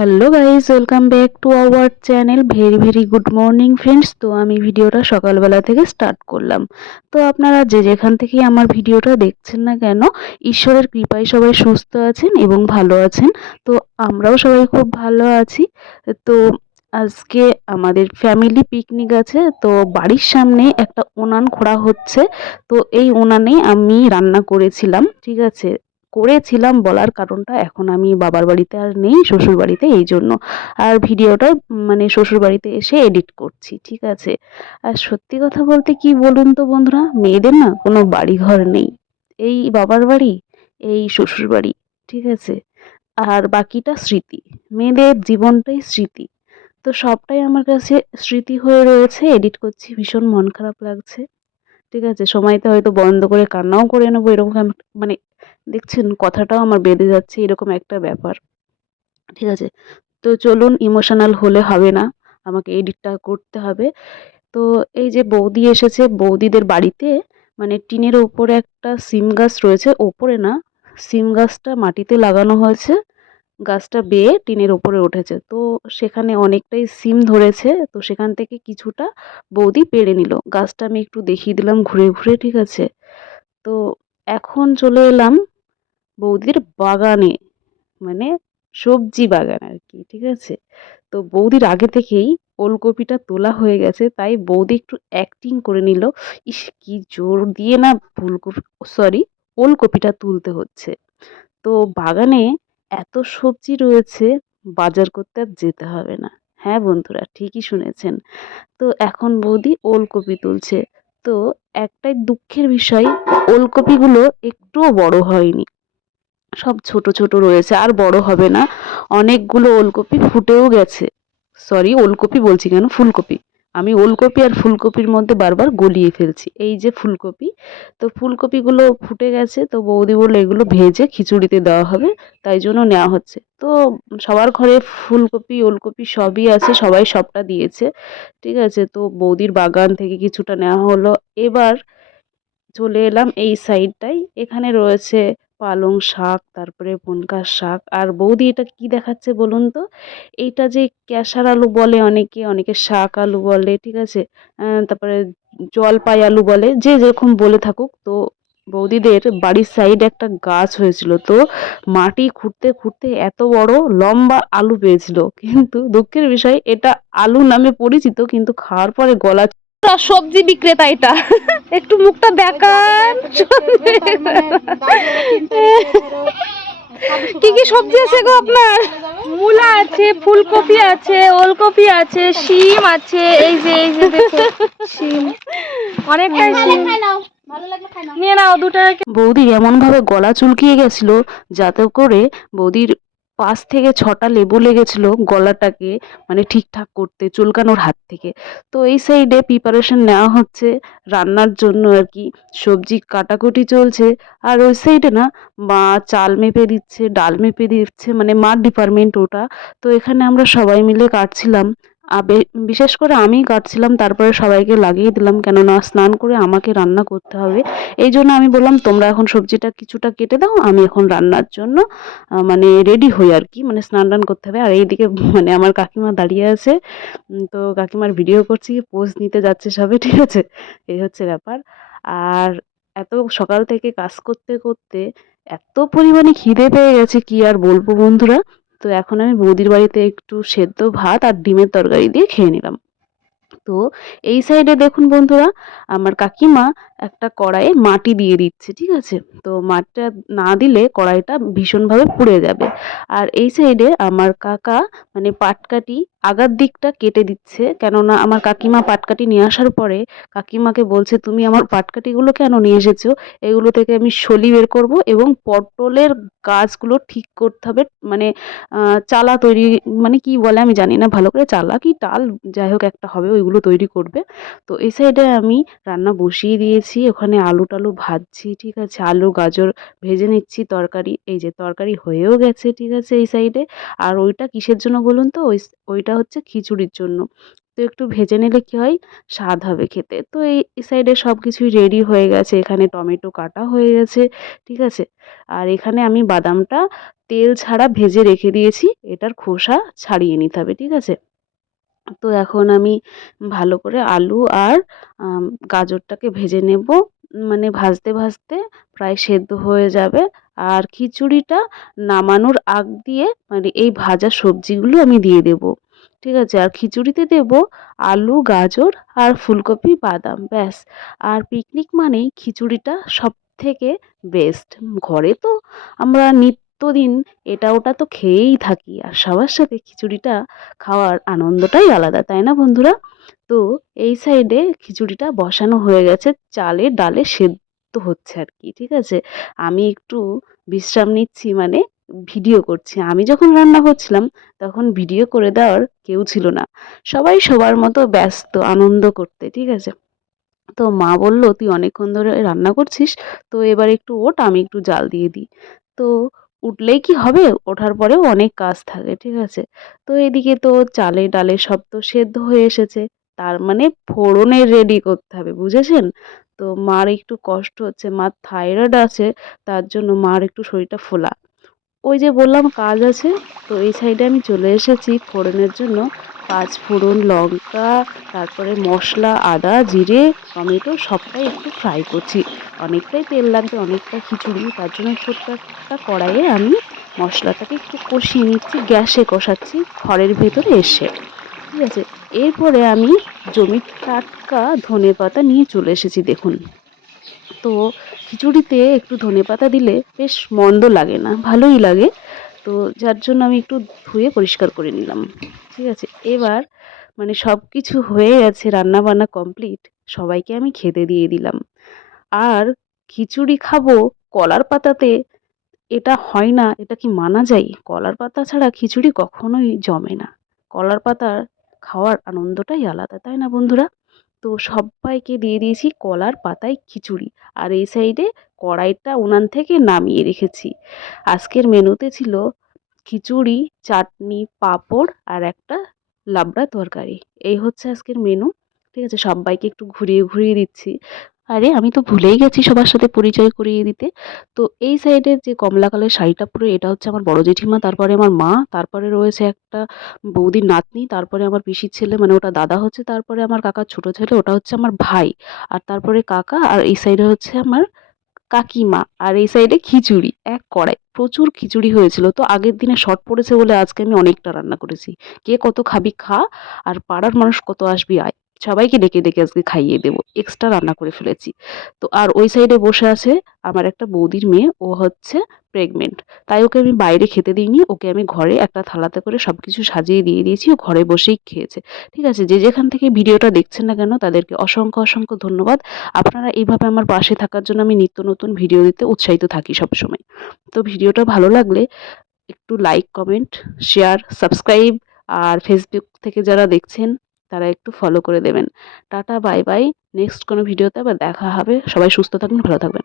Hello guys, welcome back to our channel. Very very good morning friends. তো আমি ভিডিওটা সকালবেলা থেকে স্টার্ট করলাম। তো আপনারা যে যেখান থেকে আমার ভিডিওটা দেখছেন না কেন, ঈশ্বরের কৃপায় সবাই সুস্থ আছেন এবং ভালো আছেন। তো আমরাও সবাই খুব ভালো আছি। তো আজকে আমাদের ফ্যামিলি পিকনিক আছে, তো বাড়ির সামনে একটা উনান খোঁড়া হচ্ছে। তো এই উনানে আমি রান্না করেছিলাম, ঠিক আছে। করেছিলাম বলার কারণটা, এখন আমি বাবার বাড়িতে আর নেই, শ্বশুর বাড়িতে, এই জন্য। আর ভিডিওটা মানে শ্বশুর বাড়িতে এসে এডিট করছি, ঠিক আছে। আর সত্যি কথা বলতে কি বলুন তো বন্ধুরা, মেয়েদের না কোনো বাড়ি ঘর নেই। এই বাবার বাড়ি, এই শ্বশুর বাড়ি, ঠিক আছে। আর বাকিটা স্মৃতি। মেয়েদের জীবনটাই স্মৃতি। তো সবটাই আমার কাছে স্মৃতি হয়ে রয়েছে। এডিট করছি, ভীষণ মন খারাপ লাগছে, ঠিক আছে। সময়তে হয়তো বন্ধ করে কান্নাও করে নেবো, এরকম মানে দেখছেন কথাটাও আমার বেঁধে যাচ্ছে, এরকম একটা ব্যাপার, ঠিক আছে। তো চলুন, ইমোশনাল হলে হবে না, আমাকে এডিটটা করতে হবে। তো এই যে বৌদি এসেছে, বৌদিদের বাড়িতে মানে টিনের ওপরে একটা সিম গাছ রয়েছে, ওপরে না, সিম গাছটা মাটিতে লাগানো হয়েছে, গাছটা বেয়ে টিনের ওপরে উঠেছে। তো সেখানে অনেকটাই সিম ধরেছে, তো সেখান থেকে কিছুটা বৌদি পেড়ে নিল। গাছটা আমি একটু দেখিয়ে দিলাম ঘুরে ঘুরে, ঠিক আছে। তো এখন চলে এলাম বৌদির বাগানে, মানে সবজি বাগান আর কি, ঠিক আছে। তো বৌদির আগে থেকেই ওলকপিটা তোলা হয়ে গেছে, তাই বৌদি একটু অ্যাক্টিং করে নিল। ইস, কি জোর দিয়ে না ফুলকপি, সরি, ওলকপিটা তুলতে হচ্ছে। তো বাগানে এত সবজি রয়েছে, বাজার করতে আর যেতে হবে না। হ্যাঁ বন্ধুরা, ঠিকই শুনেছেন। তো এখন বৌদি ওলকপি তুলছে। তো একটাই দুঃখের বিষয়, ওলকপিগুলো একটুও বড় হয়নি, সব ছোট ছোট রয়েছে, আর বড় হবে না। অনেকগুলো ওলকপি ফুটেও গেছে। সরি, ওলকপি বলছি কেন, ফুলকপি। আমি ওলকপি আর ফুলকপির মধ্যে বারবার গলিয়ে ফেলছি। এই যে ফুলকপি, তো ফুলকপিগুলো ফুটে গেছে। তো বৌদি বললো এগুলো ভেজে খিচুড়িতে দেওয়া হবে, তাই জন্য নেওয়া হচ্ছে। তো সবার ঘরে ফুলকপি ওলকপি সবই আছে, সবাই সবটা দিয়েছে, ঠিক আছে। তো বৌদির বাগান থেকে কিছুটা নেওয়া হলো। এবার চলে এলাম এই সাইডটায়, এখানে রয়েছে পালং শাক, তারপরে পুনকার শাক। আর বৌদি এটা কি দেখাচ্ছে বলুন তো, এইটা যে ক্যাসার আলু বলে অনেকে, অনেকে শাক আলু বলে, ঠিক আছে। তারপরে জলপাই আলু বলে, যে যেরকম বলে থাকুক। তো বৌদিদের বাড়ির সাইডে একটা গাছ হয়েছিল, তো মাটি খুঁড়তে খুঁড়তে এত বড় লম্বা আলু পেয়েছিল, কিন্তু দুঃখের বিষয় এটা আলু নামে পরিচিত, কিন্তু খাওয়ার পরে গলা। সবজি বিক্রেতা এটা, একটু মুখটা দেখান। কি কি সবজি আছে গো আপনার? মূলা আছে, ফুলকপি আছে, ওলকপি আছে, শিম আছে। এই যে দেখো শিম, অনেকটাই শিম। নিয়ে নাও 2 টাকা। বৌদি এমন ভাবে গলা চুলকিয়ে গেছিল, যাতে করে বৌদির 5 থেকে 6টা লেবু লেগেছিল গলাটাকে মানে ঠিকঠাক করতে, চুলকানোর হাত থেকে। তো এই সাইডে প্রিপারেশন নেওয়া হচ্ছে রান্নার জন্য আর কি, সবজি কাটাকুটি চলছে। আর ওই সাইডে না মা চাল মেপে দিচ্ছে, ডাল মেপে দিচ্ছে, মানে মার ডিপার্টমেন্ট ওটা। তো এখানে আমরা সবাই মিলে কাটছিলাম। বিশেষ করে আমিই কাটছিলাম, তারপরে সবাইকে লাগিয়ে দিলাম, কেননা স্নান করে আমাকে রান্না করতে হবে। এই জন্য আমি বললাম তোমরা এখন সবজিটা কিছুটা কেটে দাও, আমি এখন রান্নার জন্য মানে রেডি হই আর কি, মানে স্নান টান করতে হবে। আর এইদিকে মানে আমার কাকিমা দাঁড়িয়ে আছে। তো কাকিমার ভিডিও করছি, পোজ নিতে যাচ্ছে সবে, ঠিক আছে। এই হচ্ছে ব্যাপার। আর এত সকাল থেকে কাজ করতে করতে এত পরিমাণে খিদে পেয়ে গেছে, কি আর বলবো বন্ধুরা। তো এখন আমি বৌদির বাড়িতে একটু সেদ্ধ ভাত আর ডিমের তরকারি দিয়ে খেয়ে নিলাম। তো এই সাইডে দেখুন বন্ধুরা, আমার কাকিমা একটা কড়াইয়ে মাটি দিয়ে দিচ্ছে, ঠিক আছে। তো মাটিটা না দিলে কড়াইটা ভীষণভাবে পুড়ে যাবে। আর এই সাইডে আমার কাকা মানে পাটকাঠি আগার দিকটা কেটে দিচ্ছে, কেননা আমার কাকিমা পাটকাঠি নিয়ে আসার পরে কাকিমাকে বলছে তুমি আমার পাটকাঠিগুলো কেন নিয়ে এসেছো, এগুলো থেকে আমি শলি বের করব এবং পটলের গাছগুলো ঠিক করতে হবে, মানে চালা তৈরি, মানে কি বলে আমি জানি না ভালো করে, চালা কি টাল, যাই হোক একটা হবে, ওইগুলো তৈরি করবে। তো এই সাইডে আমি রান্না বসিয়ে দিয়েছি, ওখানে আলু টালু ভাজছি, ঠিক আছে। আলু গাজর ভেজে নিচ্ছি, তরকারি, এই যে তরকারি হয়েও গেছে, ঠিক আছে এই সাইডে। আর ওইটা কিসের জন্য বলুন তো, ওইটা হচ্ছে খিচুড়ির জন্য। তো একটু ভেজে নিলে কি হয়, স্বাদ হবে খেতে। তো এই সাইডে সব কিছুই রেডি হয়ে গেছে, এখানে টমেটো কাটা হয়ে গেছে, ঠিক আছে। আর এখানে আমি বাদামটা তেল ছাড়া ভেজে রেখে দিয়েছি, এটার খোসা ছাড়িয়ে নিতে হবে, ঠিক আছে। তো এখন আমি ভালো করে আলু আর গাজরটাকে ভেজে নেব, মানে ভাজতে ভাজতে প্রায় সেদ্ধ হয়ে যাবে। আর খিচুড়িটা নামানোর আগ দিয়ে মানে এই ভাজা সবজিগুলো আমি দিয়ে দেব, ঠিক আছে। আর খিচুড়িতে দেব আলু, গাজর আর ফুলকপি, বাদাম, ব্যাস। আর পিকনিক মানেই খিচুড়িটা সব থেকে বেস্ট। ঘরে তো আমরা নিত্যদিন এটা ওটা তো খেয়েই থাকি, আর সবার সাথে খিচুড়িটা খাওয়ার আনন্দটাই আলাদা, তাই না বন্ধুরা? তো এই সাইডে খিচুড়িটা বসানো হয়ে গেছে, চালে ডালে সেদ্ধ হচ্ছে আর কি, ঠিক আছে। আমি একটু বিশ্রাম নিচ্ছি, মানে ভিডিও করছি। আমি যখন রান্না করছিলাম তখন ভিডিও করে দেওয়ার কেউ ছিল না, সবাই সবার মতো ব্যস্ত আনন্দ করতে, ঠিক আছে। তো মা বলল, তুই অনেকক্ষণ ধরে রান্না করছিস, তো এবার একটু ওঠ, আমি একটু জাল দিয়ে দিই। তো উঠলেই কি হবে, ওঠার পরেও অনেক কাজ থাকে, ঠিক আছে। তো এদিকে তো চালে ডালে সব তো সেদ্ধ হয়ে এসেছে, তার মানে ফোড়নের রেডি করতে হবে, বুঝেছেন? তো মার একটু কষ্ট হচ্ছে, মার থাইরয়েড আছে, তার জন্য মার একটু শরীরটা ফোলা। ওই যে বললাম কাজ আছে, তো এই সাইডে আমি চলে এসেছি ফোড়নের জন্য। পাঁচ ফোড়ন, লঙ্কা, তারপরে মশলা, আদা, জিরে, টমেটো সবটাই একটু ফ্রাই করছি। অনেকটাই তেল লাগবে, অনেকটা খিচুড়ি, তার জন্য ছোট্ট একটা কড়াইয়ে আমি মশলাটাকে একটু কষিয়ে নিচ্ছি, গ্যাসে কষাচ্ছি খড়ের ভেতরে এসে, ঠিক আছে। এরপরে আমি জমির টাটকা ধনেপাতা নিয়ে চলে এসেছি, দেখুন। তো খিচুড়িতে একটু ধনেপাতা দিলে বেশ মন্দ লাগে না, ভালোই লাগে। তো যার জন্য আমি একটু ধুয়ে পরিষ্কার করে নিলাম, ঠিক আছে। এবার মানে সব কিছু হয়ে গেছে, রান্না বান্না কমপ্লিট, সবাইকে আমি খেতে দিয়ে দিলাম। আর খিচুড়ি খাবো কলার পাতাতে, এটা হয় না, এটা কি মানা যায়? কলার পাতা ছাড়া খিচুড়ি কখনোই জমে না। কলার পাতার খাওয়ার আনন্দটাই আলাদা, তাই না বন্ধুরা? তো সব্বাইকে দিয়ে দিয়েছি কলার পাতায় খিচুড়ি। আর এই সাইডে কড়াইটা উনান থেকে নামিয়ে রেখেছি। আজকের মেনুতে ছিল খিচুড়ি, চাটনি, পাঁপড় আর একটা লাবড়া তরকারি। এই হচ্ছে আজকের মেনু, ঠিক আছে। সব্বাইকে একটু ঘুরিয়ে ঘুরিয়ে দিচ্ছি। আরে আমি তো ভুলেই গেছি সবার সাথে পরিচয় করিয়ে দিতে। তো এই সাইডের যে কমলা কালারের শাড়িটা পরে, এটা হচ্ছে আমার বড় জেঠিমা, তারপরে আমার মা, তারপরে রয়েছে একটা বৌদির নাতনি, তারপরে আমার পিসির ছেলে, মানে ওটা দাদা হচ্ছে, তারপরে আমার কাকার ছোট ছেলে, ওটা হচ্ছে আমার ভাই, আর তারপরে কাকা, আর এই সাইডে হচ্ছে আমার কাকিমা, আর এই সাইডে খিচুড়ি এক কড়াই, প্রচুর খিচুড়ি হয়েছিল। তো আগের দিনে শর্ট পড়েছে বলে আজকে আমি অনেকটা রান্না করেছি। কে কত খাবি খা, আর পাড়ার মানুষ কত আসবি আয়, সবাইকে ডেকে ডেকে আজকে খাইয়ে দেবো, এক্সট্রা রান্না করে ফেলেছি। তো আর ওই সাইডে বসে আছে আমার একটা বৌদির মেয়ে, ও হচ্ছে প্রেগনেন্ট, তাই ওকে আমি বাইরে খেতে দিইনি, ওকে আমি ঘরে একটা থালাতে করে সবকিছু সাজিয়ে দিয়ে দিয়েছি, ও ঘরে বসেই খেয়েছে, ঠিক আছে। যে যেখান থেকে ভিডিওটা দেখছেন না কেন তাদেরকে অসংখ্য অসংখ্য ধন্যবাদ। আপনারা এইভাবে আমার পাশে থাকার জন্য আমি নিত্য নতুন ভিডিও দিতে উৎসাহিত থাকি সবসময়। তো ভিডিওটা ভালো লাগলে একটু লাইক, কমেন্ট, শেয়ার, সাবস্ক্রাইব, আর ফেসবুক থেকে যারা দেখছেন তারা একটু ফলো করে দেবেন। Tata, bye bye. নেক্সট কোনো ভিডিওতে আবার দেখা হবে। সবাই সুস্থ থাকবেন, ভালো থাকবেন।